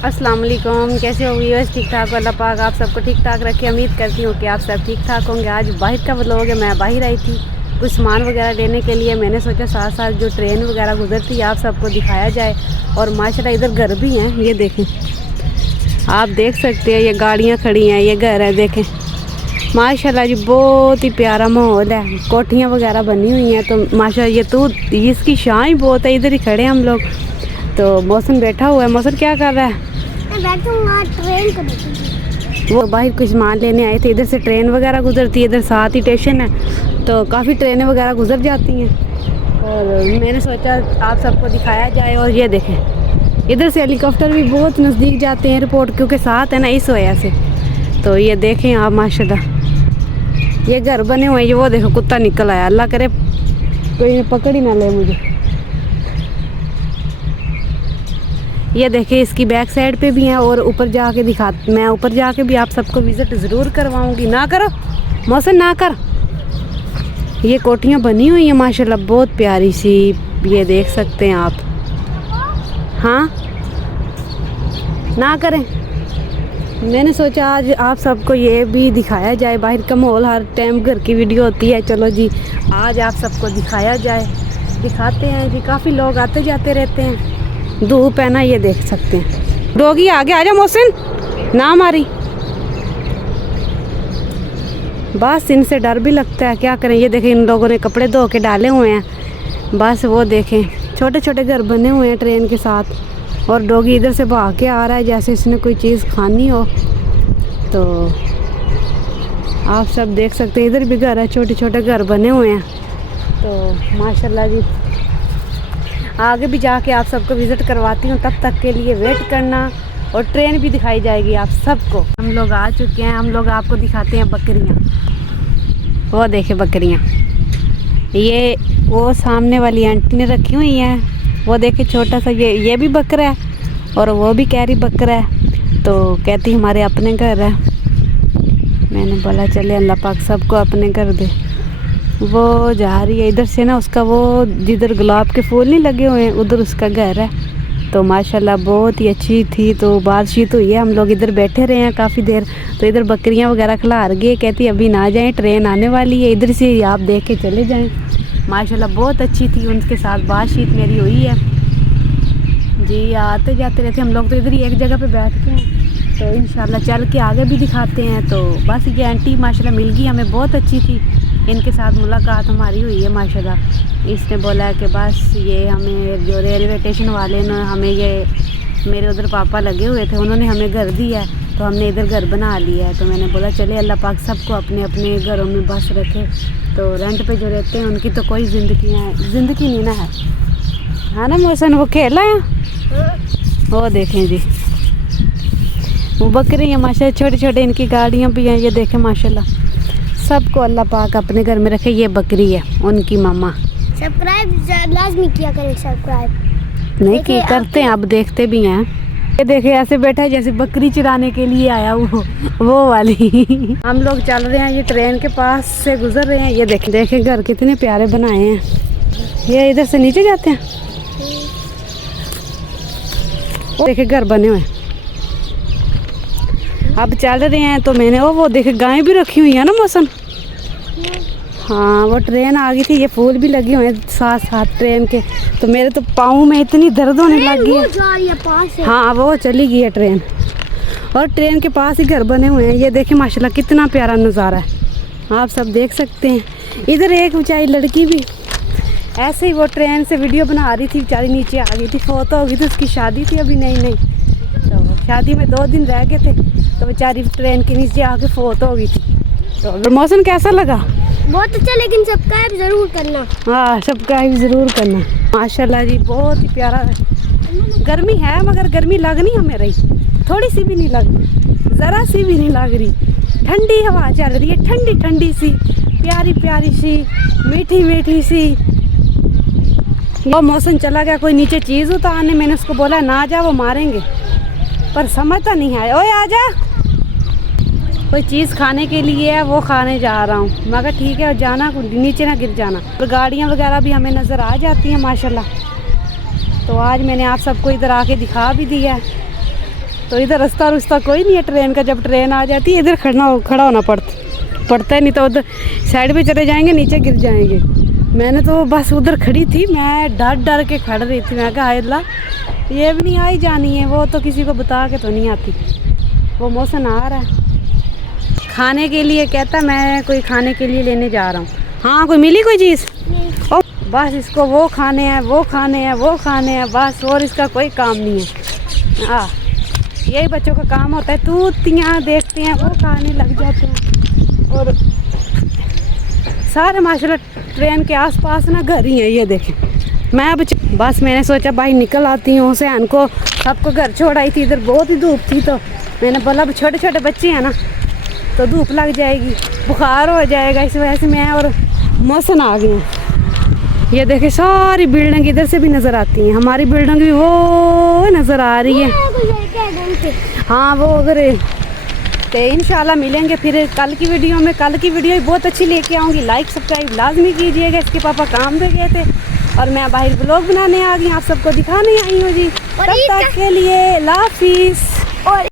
अस्सलाम वालेकुम, कैसे हो व्यूअर्स? ठीक ठाक, अल्लाह पाक आप सबको ठीक ठाक रखे। उम्मीद करती हूँ कि आप सब ठीक ठाक होंगे। आज बाहर का व्लॉग है। मैं बाहर आई थी कुछ सामान वगैरह लेने के लिए। मैंने सोचा साथ साथ जो ट्रेन वगैरह गुजरती है आप सबको दिखाया जाए। और माशाल्लाह इधर घर भी हैं, ये देखें, आप देख सकते हैं, ये गाड़ियाँ खड़ी हैं, ये घर है, देखें माशाल्लाह जी, बहुत ही प्यारा माहौल है। कोठियाँ वगैरह बनी हुई हैं, तो माशाल्लाह ये तो इसकी शान ही बहुत है। इधर ही खड़े हैं हम लोग। तो मौसम बैठा हुआ है। मौसम क्या कर रहा है? मैं बैठूंगा, ट्रेन को बैठूंगी। वो बाहर कुछ सामान लेने आए थे। इधर से ट्रेन वगैरह गुजरती है, इधर साथ ही स्टेशन है, तो काफ़ी ट्रेनें वगैरह गुजर जाती हैं। और मैंने सोचा आप सबको दिखाया जाए। और ये देखें, इधर से हेलीकॉप्टर भी बहुत नज़दीक जाते हैं एयरपोर्ट, क्योंकि साथ है ना, इस वजह से। तो ये देखें आप माशाल्लाह, ये घर बने हुए हैं। ये वो देखो, कुत्ता निकल आया, अल्लाह करे कोई पकड़ ही ना ले मुझे। ये देखिए, इसकी बैक साइड पे भी हैं। और ऊपर जाके मैं ऊपर जाके भी आप सबको विज़िट ज़रूर करवाऊंगी। ना करो मौसम, ना कर। ये कोठियाँ बनी हुई हैं माशाल्लाह, बहुत प्यारी सी, ये देख सकते हैं आप। हाँ, ना करें। मैंने सोचा आज आप सबको ये भी दिखाया जाए। बाहर का माहौल, हर टाइम घर की वीडियो होती है, चलो जी आज आप सबको दिखाया जाए। दिखाते हैं जी, काफ़ी लोग आते जाते रहते हैं। धूप है ना, ये देख सकते हैं। डॉगी आगे आ जा मोहसिन, ना मारी। बस इनसे डर भी लगता है, क्या करें। ये देखें, इन लोगों ने कपड़े धो के डाले हुए हैं। बस वो देखें, छोटे छोटे घर बने हुए हैं ट्रेन के साथ। और डॉगी इधर से भाग के आ रहा है जैसे इसने कोई चीज़ खानी हो। तो आप सब देख सकते हैं, इधर भी घर है, छोटे छोटे घर बने हुए हैं। तो माशाल्लाह जी, आगे भी जाके आप सबको विज़िट करवाती हूँ। तब तक के लिए वेट करना। और ट्रेन भी दिखाई जाएगी आप सबको। हम लोग आ चुके हैं। हम लोग आपको दिखाते हैं बकरियाँ। वो देखे बकरियाँ, ये वो सामने वाली आंटी ने रखी हुई हैं। वो देखे छोटा सा, ये भी बकरा है, और वो भी कह रही बकरा है। तो कहती हमारे अपने घर है। मैंने बोला चले अल्लाह पाक सबको अपने घर दे। वो जा रही है इधर से ना, उसका वो जिधर गुलाब के फूल नहीं लगे हुए हैं उधर उसका घर है। तो माशाल्लाह बहुत ही अच्छी थी। तो बातचीत हुई है, हम लोग इधर बैठे रहे हैं काफ़ी देर। तो इधर बकरियां वगैरह खिलार गए, कहती अभी ना जाएं, ट्रेन आने वाली है, इधर से आप देख के चले जाएं। माशाल्लाह बहुत अच्छी थी, उनके साथ बातचीत मेरी हुई है जी। आते जाते रहते हम लोग, तो इधर ही एक जगह पर बैठते हैं। तो इंशाल्लाह चल के आगे भी दिखाते हैं। तो बस ये आंटी माशाल्लाह मिल गई हमें, बहुत अच्छी थी। इनके साथ मुलाकात हमारी हुई है माशाल्लाह। इसने बोला कि बस ये हमें, जो रेलवे स्टेशन वाले ने हमें, ये मेरे उधर पापा लगे हुए थे, उन्होंने हमें घर दिया है, तो हमने इधर घर बना लिया है। तो मैंने बोला चले अल्लाह पाक सबको अपने अपने घरों में बस रखे। तो रेंट पे जो रहते हैं उनकी तो कोई ज़िंदगी नहीं ना है ना मौसम। वो खेला है, वो देखें जी, वो बकरी हैं माशाल्लाह, छोटे छोटे इनकी गाड़ियाँ भी हैं। ये देखें माशाल्लाह, सबको अल्लाह पाक अपने घर में रखे। ये बकरी है उनकी मामा। सब्सक्राइब लाजमी किया करें, सब्सक्राइब नहीं की करते हैं, अब देखते भी हैं। ये देखे ऐसे बैठा है जैसे बकरी चराने के लिए आया वो वाली। हम लोग चल रहे हैं, ये ट्रेन के पास से गुजर रहे हैं। ये देखे घर कितने प्यारे बनाए हैं। ये इधर से नीचे जाते हैं, देखे घर बने हुए हैं। अब चल रहे हैं। तो मैंने वो देखे गाय भी रखी हुई है ना मौसम। हाँ, वो ट्रेन आ गई थी, ये फूल भी लगे हुए हैं साथ साथ ट्रेन के। तो मेरे तो पाँव में इतनी दर्द होने लग गई है। हाँ, वो चली गई है ट्रेन, और ट्रेन के पास ही घर बने हुए हैं। ये देखें माशाल्लाह कितना प्यारा नज़ारा है, आप सब देख सकते हैं। इधर एक बेचारी लड़की भी ऐसे ही वो ट्रेन से वीडियो बना रही थी, बेचारी नीचे आ गई थी, फोतो हो गई थी। उसकी शादी थी अभी नहीं, तो शादी में 2 दिन रह गए थे, तो बेचारी ट्रेन के नीचे आके फोतो हो गई थी। तो मौसम कैसा लगा? बहुत अच्छा, लेकिन सब्सक्राइब ज़रूर करना। हाँ, सब्सक्राइब ज़रूर करना। माशाल्लाह जी बहुत ही प्यारा है। गर्मी है मगर गर्मी लग नहीं हमें रही, थोड़ी सी भी नहीं लग रही, ज़रा सी भी नहीं लग रही। ठंडी हवा चल रही है, ठंडी ठंडी सी, प्यारी प्यारी सी, मीठी मीठी सी। वो मौसम चला गया कोई नीचे चीज़ उतारने, मैंने उसको बोला ना जा, वो मारेंगे, पर समझता नहीं है। ओए आजा, कोई चीज़ खाने के लिए है, वो खाने जा रहा हूँ। मगर ठीक है, जाना नीचे ना गिर जाना। और गाड़ियाँ वगैरह भी हमें नज़र आ जाती हैं माशाल्लाह। तो आज मैंने आप सबको इधर आके दिखा भी दिया है। तो इधर रास्ता कोई नहीं है ट्रेन का। जब ट्रेन आ जाती है इधर खड़ा होना पड़ता है, नहीं तो उधर साइड पे चले जाएंगे, नीचे गिर जाएंगे। मैंने तो बस उधर खड़ी थी, मैं डर के खड़ रही थी। मैं कहा हाय अल्लाह, ये भी नहीं आई जानी है। वो तो किसी को बता के तो नहीं आती। वो मौसम आ रहा है खाने के लिए, कहता मैं कोई खाने के लिए लेने जा रहा हूँ। हाँ, कोई मिली कोई चीज़? ओ बस इसको वो खाने हैं, वो खाने हैं, वो खाने हैं बस, और इसका कोई काम नहीं है। हाँ, यही बच्चों का काम होता है। तूतियाँ देखते हैं, वो खाने लग जाते हैं। और सारे माशाल्लाह ट्रेन के आसपास ना घर ही है। ये देखें, मैं अब बस मैंने सोचा भाई निकल आती हूँ। हुसैन को सबको घर छोड़ आई थी, इधर बहुत ही धूप थी, तो मैंने बोला अब छोटे छोटे बच्चे हैं ना तो धूप लग जाएगी, बुखार हो जाएगा, इस वजह से मैं और मौसम आ गए हैं। ये देखे सारी बिल्डिंग इधर से भी नज़र आती हैं, हमारी बिल्डिंग भी वो नज़र आ रही है। हाँ वो अगर तो इंशाल्लाह मिलेंगे फिर कल की वीडियो में। कल की वीडियो भी बहुत अच्छी लेके आऊँगी। लाइक सब्सक्राइब लाजमी कीजिएगा। इसके पापा काम पे गए थे और मैं बाहर ब्लॉग बनाने आ गई, आप सबको दिखाने आई हूँ जी। तब तक के लिए अल्लाह हाफिज़।